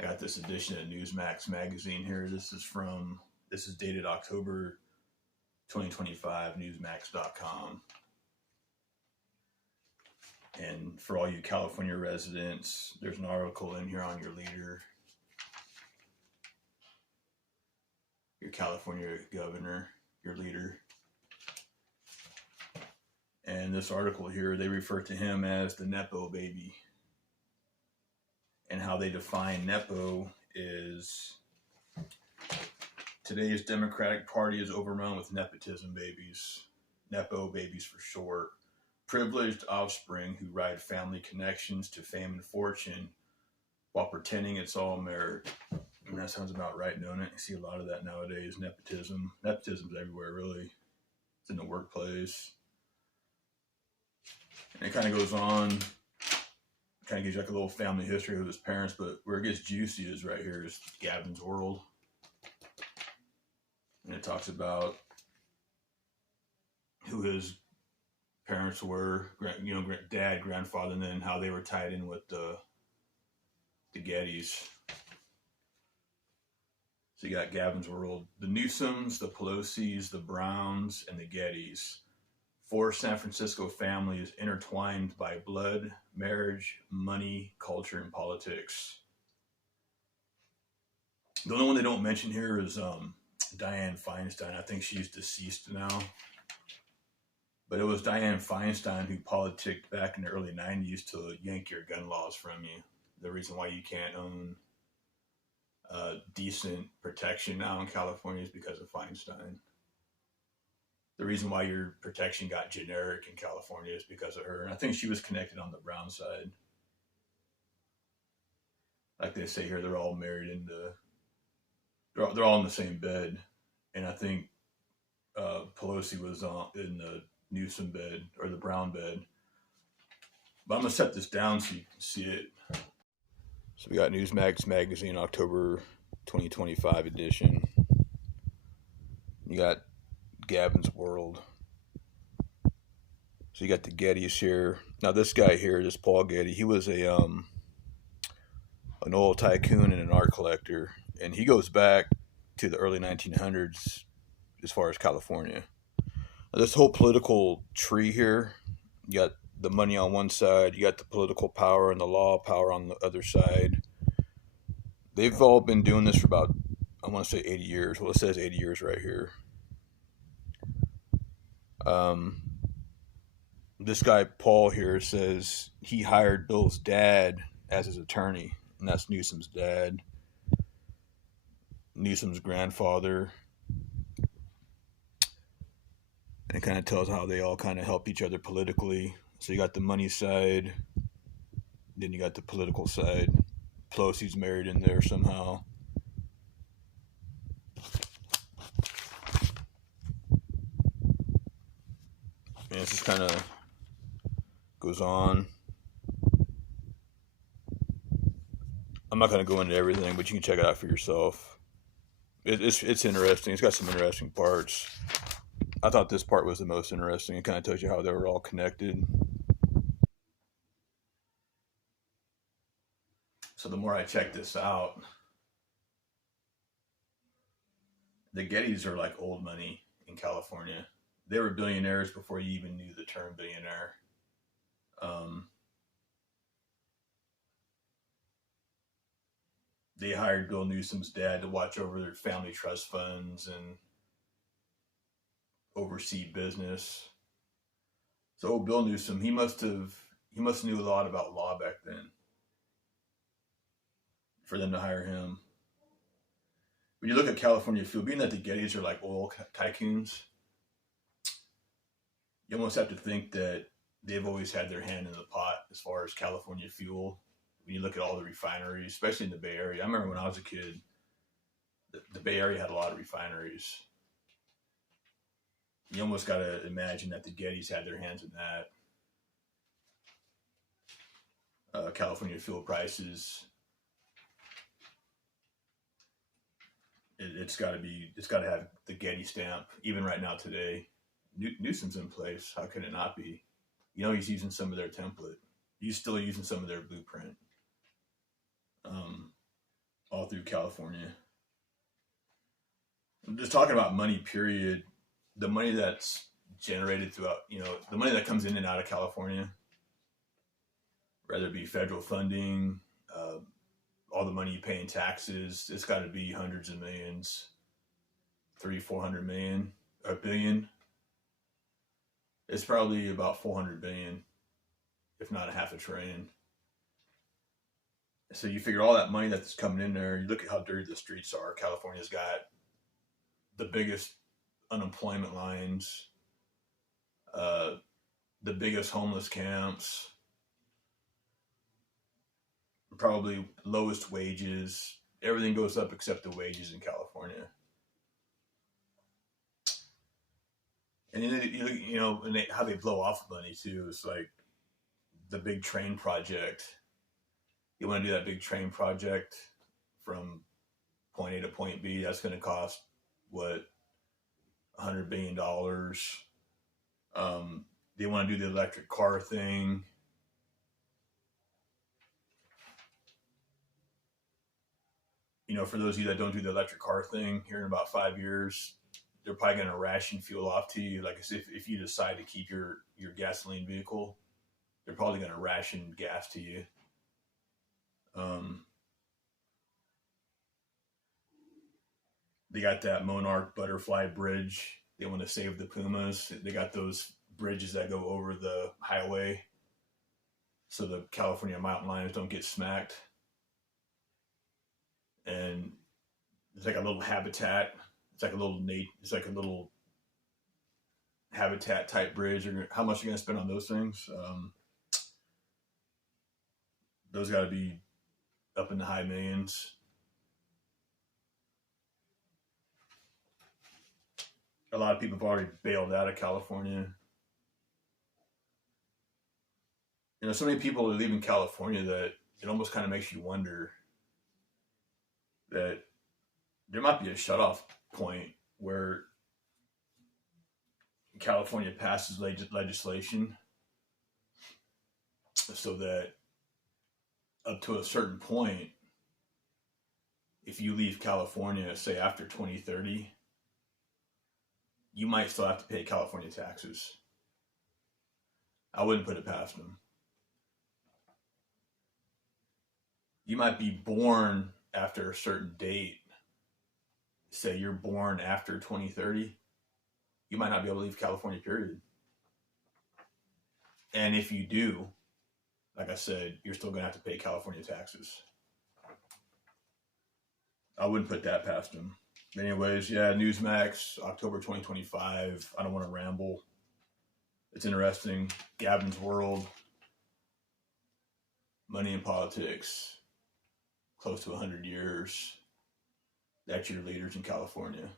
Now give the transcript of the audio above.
I got this edition of Newsmax magazine here. This is dated October 2025, newsmax.com. And for all you California residents, there's an article in here on your leader, your California governor, your leader. And this article here, they refer to him as the nepo baby. And how they define nepo is today's Democratic Party is overrun with nepotism babies, nepo babies for short, privileged offspring who ride family connections to fame and fortune while pretending it's all merit. And that sounds about right, don't it? You see a lot of that nowadays, nepotism. Nepotism's everywhere, really. It's in the workplace. And it kind of goes on, kind of gives you like a little family history of his parents, but where it gets juicy is right here is Gavin's world. And it talks about who his parents were, dad, grandfather, and then how they were tied in with the Gettys. So you got Gavin's world, the Newsoms, the Pelosi's, the Browns, and the Gettys. 4 San Francisco families intertwined by blood, marriage, money, culture, and politics. The only one they don't mention here is Dianne Feinstein. I think she's deceased now. But it was Dianne Feinstein who politicked back in the early 90s to yank your gun laws from you. The reason why you can't own decent protection now in California is because of Feinstein. The reason why your protection got generic in California is because of her. And I think she was connected on the Brown side. Like they say here, they're all married they're all in the same bed. And I think Pelosi was in the Newsom bed or the Brown bed. But I'm going to set this down so you can see it. So we got Newsmax magazine, October 2025 edition. You got Gavin's world. So you got the Gettys here. Now this guy here, this Paul Getty, he was an oil tycoon and an art collector, and he goes back to the early 1900s as far as California. Now, this whole political tree here, you got the money on one side, you got the political power and the law power on the other side. They've all been doing this for about, I want to say 80 years. Well, it says 80 years right here. This guy Paul here says he hired Bill's dad as his attorney, and that's Newsom's dad, Newsom's grandfather. And it kind of tells how they all kind of help each other politically. So you got the money side, then you got the political side. Pelosi's married in there somehow. And this just kind of goes on. I'm not going to go into everything, but you can check it out for yourself. It's interesting. It's got some interesting parts. I thought this part was the most interesting. It kind of tells you how they were all connected. So the more I check this out, the Gettys are like old money in California. They were billionaires before you even knew the term billionaire. They hired Bill Newsom's dad to watch over their family trust funds and oversee business. So Bill Newsom, he must knew a lot about law back then for them to hire him. When you look at California fuel, being that the Gettys are like oil tycoons, you almost have to think that they've always had their hand in the pot as far as California fuel. When you look at all the refineries, especially in the Bay Area. I remember when I was a kid, the Bay Area had a lot of refineries. You almost got to imagine that the Gettys had their hands in that. California fuel prices, it's got to have the Getty stamp, even right now today. Newsom's in place. How could it not be? He's using some of their template. He's still using some of their blueprint. through California. I'm just talking about money, period. The money that's generated throughout, the money that comes in and out of California, whether it be federal funding, uh, all the money you pay in taxes, it's got to be hundreds of millions, 400 million, a billion. It's probably about 400 billion, if not a half a trillion. So you figure all that money that's coming in there. You look at how dirty the streets are. California's got the biggest unemployment lines, uh, the biggest homeless camps, probably lowest wages. Everything goes up except the wages in California. And then, and how they blow off money too. It's like the big train project. You want to do that big train project from point A to point B. That's going to cost what, $100 billion. They want to do the electric car thing. For those of you that don't do the electric car thing, here in about 5 years, they're probably going to ration fuel off to you. Like if you decide to keep your gasoline vehicle, they're probably going to ration gas to you. They got that Monarch Butterfly Bridge. They want to save the pumas. They got those bridges that go over the highway so the California mountain lions don't get smacked. And it's like a little habitat. It's like a little habitat type bridge. How much are you going to spend on those things? Those got to be up in the high millions. A lot of people have already bailed out of California. So many people are leaving California that it almost kind of makes you wonder that there might be a shutoff point where California passes legislation so that up to a certain point, if you leave California, say after 2030, you might still have to pay California taxes. I wouldn't put it past them. You might be born after a certain date. Say you're born after 2030, you might not be able to leave California, period. And if you do, like I said, you're still going to have to pay California taxes. I wouldn't put that past them. Anyways, yeah, Newsmax, October 2025. I don't want to ramble. It's interesting. Gavin's World. Money in politics. Close to 100 years. That's your leaders in California.